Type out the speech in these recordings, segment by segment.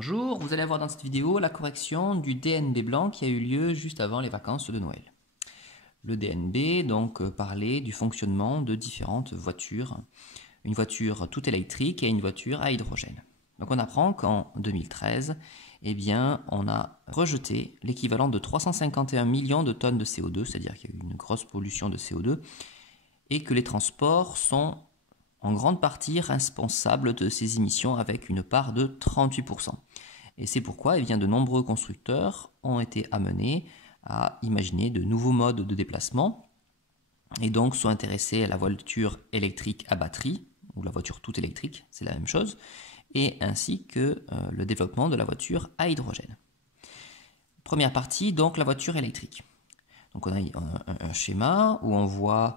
Bonjour, vous allez voir dans cette vidéo la correction du DNB blanc qui a eu lieu juste avant les vacances de Noël. Le DNB parlait du fonctionnement de différentes voitures, une voiture toute électrique et une voiture à hydrogène. Donc on apprend qu'en 2013, on a rejeté l'équivalent de 351 millions de tonnes de CO2, c'est-à-dire qu'il y a eu une grosse pollution de CO2, et que les transports sont en grande partie responsables de ces émissions avec une part de 38%. Et c'est pourquoi de nombreux constructeurs ont été amenés à imaginer de nouveaux modes de déplacement et donc sont intéressés à la voiture électrique à batterie, ou la voiture toute électrique, c'est la même chose, et ainsi que le développement de la voiture à hydrogène. Première partie, donc la voiture électrique. Donc on a un schéma où on voit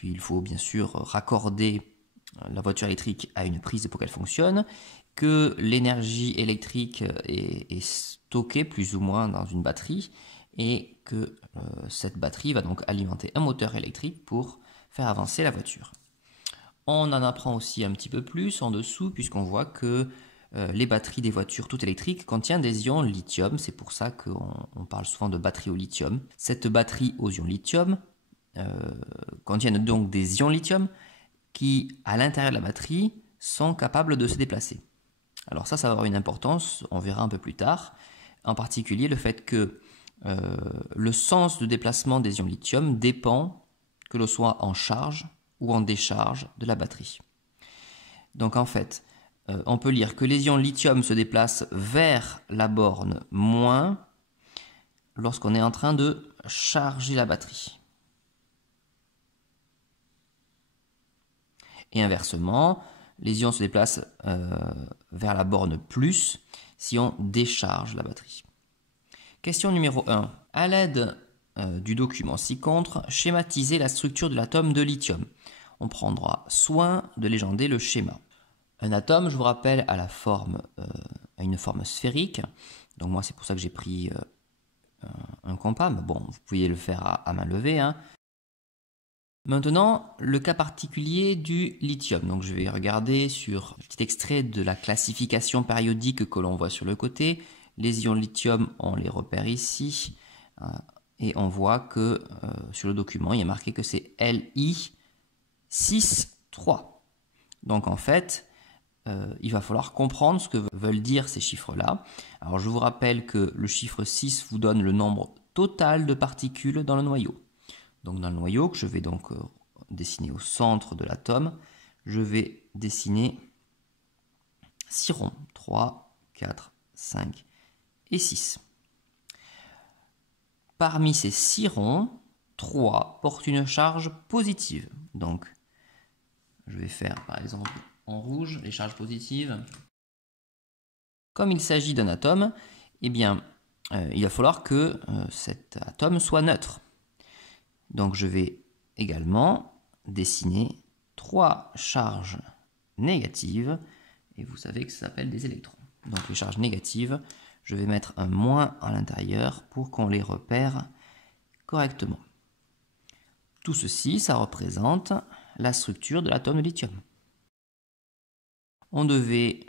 qu'il faut bien sûr raccorder la voiture électrique à une prise pour qu'elle fonctionne, que l'énergie électrique est stockée plus ou moins dans une batterie et que cette batterie va donc alimenter un moteur électrique pour faire avancer la voiture. On en apprend aussi un petit peu plus en dessous puisqu'on voit que les batteries des voitures toutes électriques contiennent des ions lithium, c'est pour ça qu'on parle souvent de batterie au lithium. Cette batterie aux ions lithium contiennent donc des ions lithium qui, à l'intérieur de la batterie, sont capables de se déplacer. Alors ça va avoir une importance, on verra un peu plus tard, en particulier le fait que le sens de déplacement des ions lithium dépend que l'on soit en charge ou en décharge de la batterie. Donc en fait, on peut lire que les ions lithium se déplacent vers la borne moins lorsqu'on est en train de charger la batterie. Et inversement, les ions se déplacent vers la borne plus si on décharge la batterie. Question numéro 1. À l'aide du document ci-contre, schématisez la structure de l'atome de lithium. On prendra soin de légender le schéma. Un atome, je vous rappelle, a une forme sphérique. Donc moi, c'est pour ça que j'ai pris un compas. Mais bon, vous pouvez le faire à main levée, hein. Maintenant, le cas particulier du lithium. Donc je vais regarder sur un petit extrait de la classification périodique que l'on voit sur le côté. Les ions lithium, on les repère ici. Et on voit que sur le document, il y a marqué que c'est Li6,3. Donc en fait, il va falloir comprendre ce que veulent dire ces chiffres-là. Alors je vous rappelle que le chiffre 6 vous donne le nombre total de particules dans le noyau. Donc dans le noyau, que je vais donc dessiner au centre de l'atome, je vais dessiner 6 ronds, 3, 4, 5 et 6. Parmi ces 6 ronds, 3 portent une charge positive. Donc je vais faire par exemple en rouge les charges positives. Comme il s'agit d'un atome, il va falloir que cet atome soit neutre. Donc je vais également dessiner 3 charges négatives, et vous savez que ça s'appelle des électrons. Donc les charges négatives, je vais mettre un moins à l'intérieur pour qu'on les repère correctement. Tout ceci, ça représente la structure de l'atome de lithium. On devait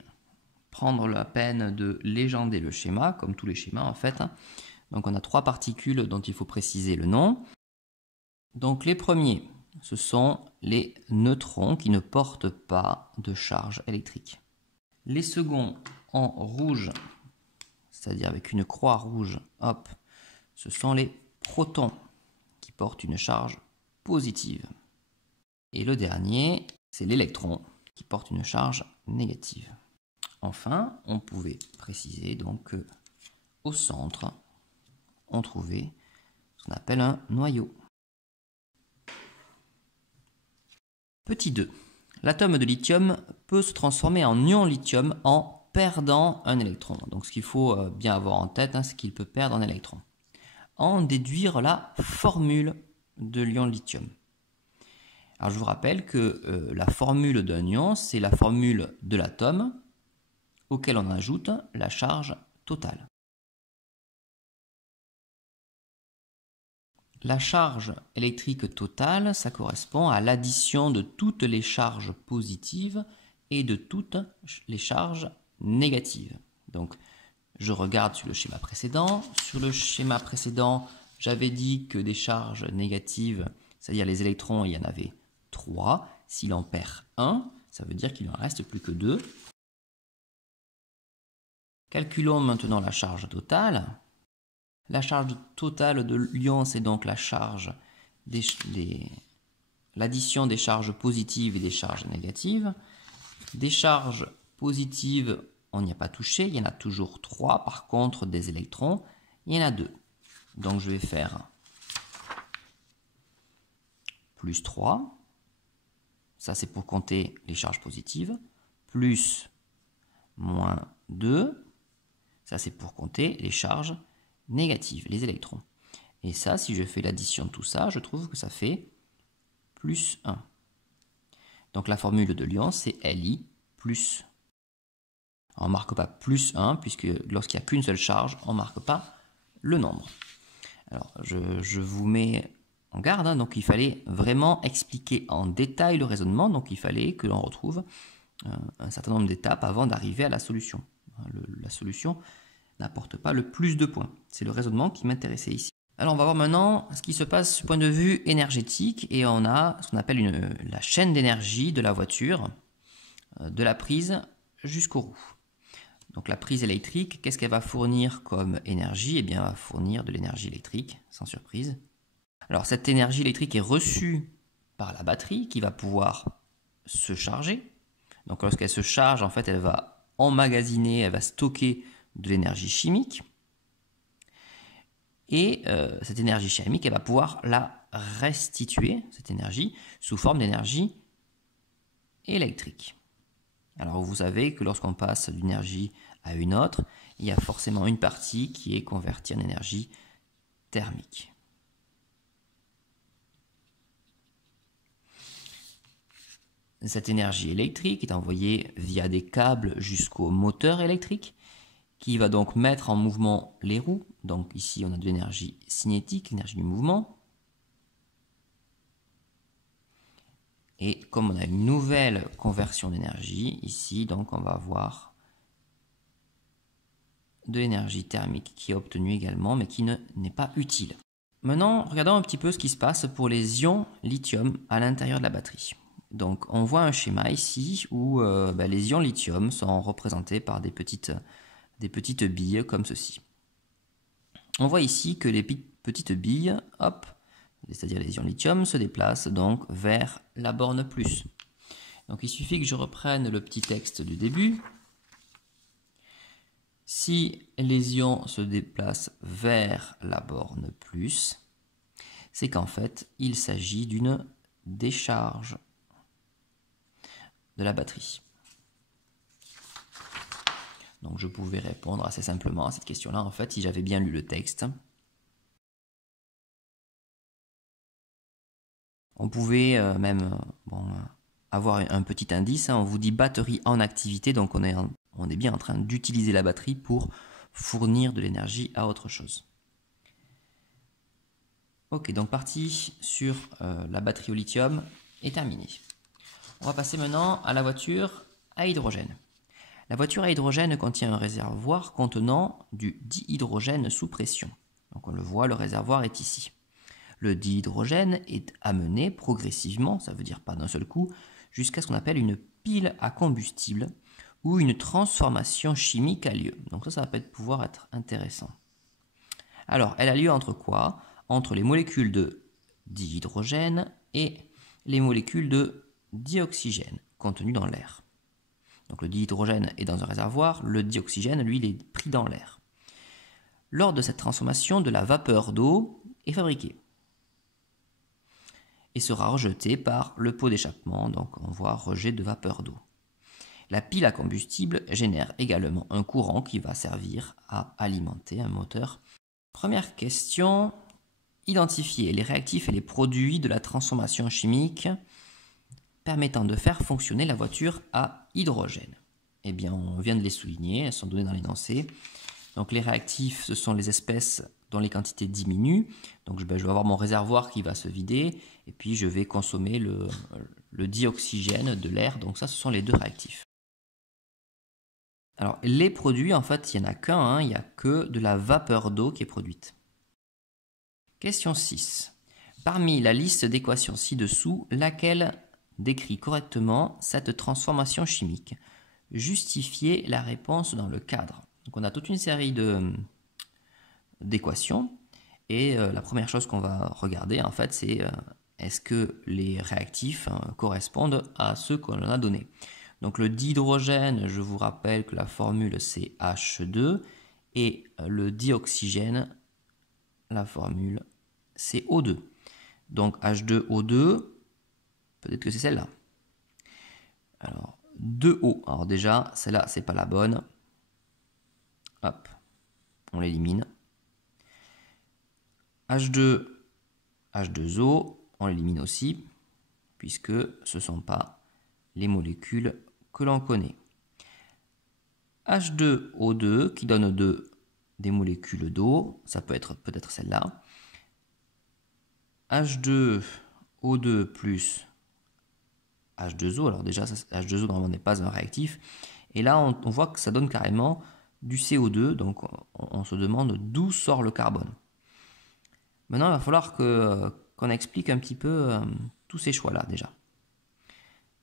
prendre la peine de légender le schéma, comme tous les schémas en fait. Donc on a 3 particules dont il faut préciser le nom. Donc les premiers, ce sont les neutrons qui ne portent pas de charge électrique. Les seconds en rouge, c'est-à-dire avec une croix rouge, hop, ce sont les protons qui portent une charge positive. Et le dernier, c'est l'électron qui porte une charge négative. Enfin, on pouvait préciser donc qu'au centre, on trouvait ce qu'on appelle un noyau. Petit 2. L'atome de lithium peut se transformer en ion lithium en perdant un électron. Donc ce qu'il faut bien avoir en tête, c'est qu'il peut perdre un électron. En déduire la formule de l'ion lithium. Alors je vous rappelle que la formule d'un ion, c'est la formule de l'atome auquel on ajoute la charge totale. La charge électrique totale, ça correspond à l'addition de toutes les charges positives et de toutes les charges négatives. Donc, je regarde sur le schéma précédent. Sur le schéma précédent, j'avais dit que des charges négatives, c'est-à-dire les électrons, il y en avait 3. S'il en perd 1, ça veut dire qu'il en reste plus que 2. Calculons maintenant la charge totale. La charge totale de l'ion, c'est donc la charge l'addition des charges positives et des charges négatives. Des charges positives, on n'y a pas touché, il y en a toujours 3. Par contre, des électrons, il y en a 2. Donc je vais faire plus 3. Ça, c'est pour compter les charges positives. Plus moins 2. Ça, c'est pour compter les charges négatives, les électrons. Et ça, si je fais l'addition de tout ça, je trouve que ça fait plus 1. Donc la formule de l'ion, c'est Li plus. On ne marque pas plus 1, puisque lorsqu'il n'y a qu'une seule charge, on ne marque pas le nombre. Alors, je vous mets en garde, hein, donc il fallait vraiment expliquer en détail le raisonnement, donc il fallait que l'on retrouve un certain nombre d'étapes avant d'arriver à la solution. La solution n'apporte pas le plus de points. C'est le raisonnement qui m'intéressait ici. Alors on va voir maintenant ce qui se passe du point de vue énergétique, et on a ce qu'on appelle la chaîne d'énergie de la voiture, de la prise jusqu'aux roues. Donc la prise électrique, qu'est-ce qu'elle va fournir comme énergie? Eh bien, elle va fournir de l'énergie électrique, sans surprise. Alors cette énergie électrique est reçue par la batterie qui va pouvoir se charger. Donc lorsqu'elle se charge, en fait, elle va emmagasiner, elle va stocker de l'énergie chimique. Et cette énergie chimique, elle va pouvoir la restituer, cette énergie, sous forme d'énergie électrique. Alors vous savez que lorsqu'on passe d'une énergie à une autre, il y a forcément une partie qui est convertie en énergie thermique. Cette énergie électrique est envoyée via des câbles jusqu'au moteur électrique, qui va donc mettre en mouvement les roues. Donc ici, on a de l'énergie cinétique, l'énergie du mouvement. Et comme on a une nouvelle conversion d'énergie, ici, donc on va avoir de l'énergie thermique qui est obtenue également, mais qui n'est pas utile. Maintenant, regardons un petit peu ce qui se passe pour les ions lithium à l'intérieur de la batterie. Donc on voit un schéma ici où les ions lithium sont représentés par des petites billes comme ceci. On voit ici que les petites billes, hop, c'est-à-dire les ions lithium, se déplacent donc vers la borne plus. Donc il suffit que je reprenne le petit texte du début. Si les ions se déplacent vers la borne plus, c'est qu'en fait il s'agit d'une décharge de la batterie. Donc je pouvais répondre assez simplement à cette question-là, en fait, si j'avais bien lu le texte. On pouvait même avoir un petit indice, hein. On vous dit batterie en activité, donc on est bien en train d'utiliser la batterie pour fournir de l'énergie à autre chose. Ok, donc partie sur la batterie au lithium est terminée. On va passer maintenant à la voiture à hydrogène. La voiture à hydrogène contient un réservoir contenant du dihydrogène sous pression. Donc on le voit, le réservoir est ici. Le dihydrogène est amené progressivement, ça veut dire pas d'un seul coup, jusqu'à ce qu'on appelle une pile à combustible où une transformation chimique a lieu. Donc ça va peut-être pouvoir être intéressant. Alors, elle a lieu entre quoi? Entre les molécules de dihydrogène et les molécules de dioxygène contenues dans l'air. Donc le dihydrogène est dans un réservoir, le dioxygène, lui, il est pris dans l'air. Lors de cette transformation, de la vapeur d'eau est fabriquée et sera rejetée par le pot d'échappement, donc on voit rejet de vapeur d'eau. La pile à combustible génère également un courant qui va servir à alimenter un moteur. Première question, identifier les réactifs et les produits de la transformation chimique permettant de faire fonctionner la voiture à hydrogène. Eh bien, on vient de les souligner, elles sont données dans l'énoncé. Donc les réactifs, ce sont les espèces dont les quantités diminuent. Donc je vais avoir mon réservoir qui va se vider, et puis je vais consommer le dioxygène de l'air. Donc ça, ce sont les deux réactifs. Alors, les produits, en fait, il n'y en a qu'un, hein, il n'y a que de la vapeur d'eau qui est produite. Question 6. Parmi la liste d'équations ci-dessous, laquelle décrit correctement cette transformation chimique? Justifiez la réponse dans le cadre. Donc, on a toute une série d'équations. Et la première chose qu'on va regarder, en fait, c'est est-ce que les réactifs correspondent à ceux qu'on a donnés. Donc le dihydrogène, je vous rappelle que la formule c'est H2 et le dioxygène, la formule c'est O2. Donc H2O2, peut-être que c'est celle-là. Alors 2O, alors déjà celle-là c'est pas la bonne. Hop, on l'élimine. H2, H2O, on l'élimine aussi, puisque ce ne sont pas les molécules que l'on connaît. H2O2 qui donne des molécules d'eau, ça peut être peut-être celle-là. H2O2 plus H2O, alors déjà H2O normalement n'est pas un réactif, et là on voit que ça donne carrément du CO2, donc on se demande d'où sort le carbone. Maintenant il va falloir qu'on explique un petit peu tous ces choix-là déjà.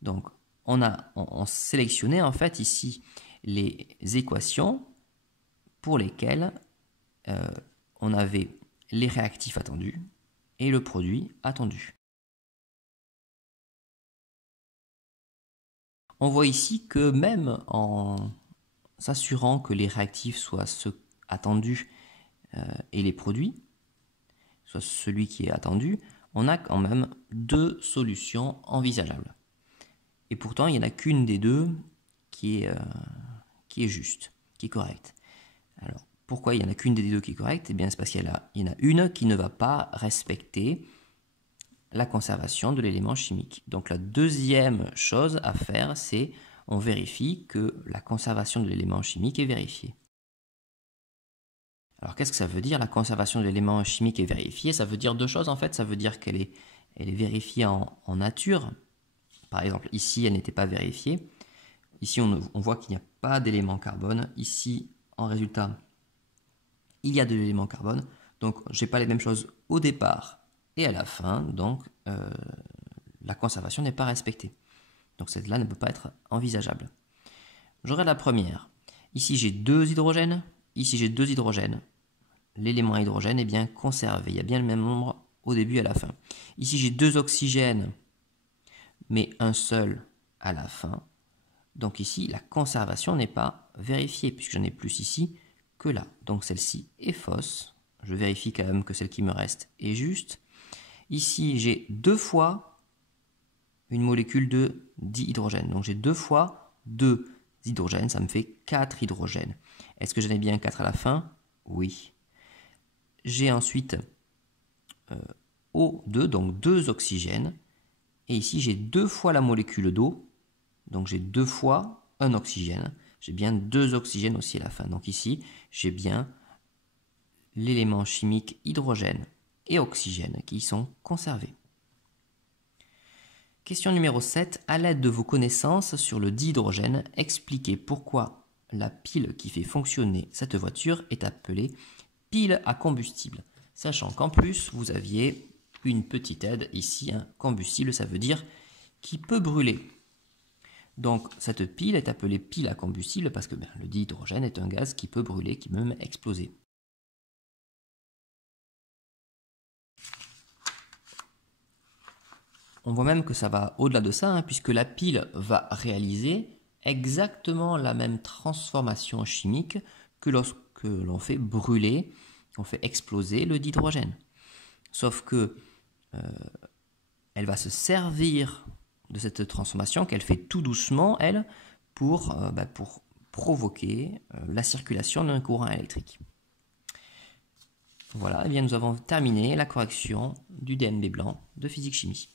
Donc on sélectionnait en fait ici les équations pour lesquelles on avait les réactifs attendus et le produit attendu. On voit ici que même en s'assurant que les réactifs soient ceux attendus et les produits, soit celui qui est attendu, on a quand même deux solutions envisageables. Et pourtant, il n'y en a qu'une des deux qui est juste, qui est correcte. Alors, pourquoi il n'y en a qu'une des deux qui est correcte? Eh bien, c'est parce qu'il y en a une qui ne va pas respecter la conservation de l'élément chimique. Donc, la deuxième chose à faire, c'est on vérifie que la conservation de l'élément chimique est vérifiée. Alors, qu'est-ce que ça veut dire, la conservation de l'élément chimique est vérifiée? Ça veut dire deux choses, en fait. Ça veut dire qu'elle est vérifiée en nature. Par exemple, ici, elle n'était pas vérifiée. Ici, on voit qu'il n'y a pas d'élément carbone. Ici, en résultat, il y a de l'élément carbone. Donc, je n'ai pas les mêmes choses au départ et à la fin. Donc, la conservation n'est pas respectée. Donc, celle-là ne peut pas être envisageable. J'aurai la première. Ici, j'ai deux hydrogènes. Ici, j'ai deux hydrogènes. L'élément hydrogène est bien conservé. Il y a bien le même nombre au début et à la fin. Ici, j'ai deux oxygènes, mais un seul à la fin. Donc ici, la conservation n'est pas vérifiée, puisque j'en ai plus ici que là. Donc celle-ci est fausse. Je vérifie quand même que celle qui me reste est juste. Ici, j'ai deux fois une molécule de dihydrogène. Donc j'ai deux fois deux hydrogènes, ça me fait 4 hydrogènes. Est-ce que j'en ai bien 4 à la fin? Oui. J'ai ensuite O2, donc 2 oxygènes. Et ici, j'ai deux fois la molécule d'eau. Donc j'ai deux fois un oxygène. J'ai bien deux oxygènes aussi à la fin. Donc ici, j'ai bien l'élément chimique hydrogène et oxygène qui sont conservés. Question numéro 7. À l'aide de vos connaissances sur le dihydrogène, expliquez pourquoi la pile qui fait fonctionner cette voiture est appelée pile à combustible. Sachant qu'en plus, vous aviez une petite aide ici, un combustible, ça veut dire qui peut brûler. Donc cette pile est appelée pile à combustible parce que le dihydrogène est un gaz qui peut brûler, qui peut même exploser. On voit même que ça va au-delà de ça, puisque la pile va réaliser exactement la même transformation chimique que lorsque l'on fait brûler, on fait exploser le dihydrogène. Sauf que elle va se servir de cette transformation qu'elle fait tout doucement, elle, pour provoquer la circulation d'un courant électrique. Voilà, et bien nous avons terminé la correction du DNB blanc de physique-chimie.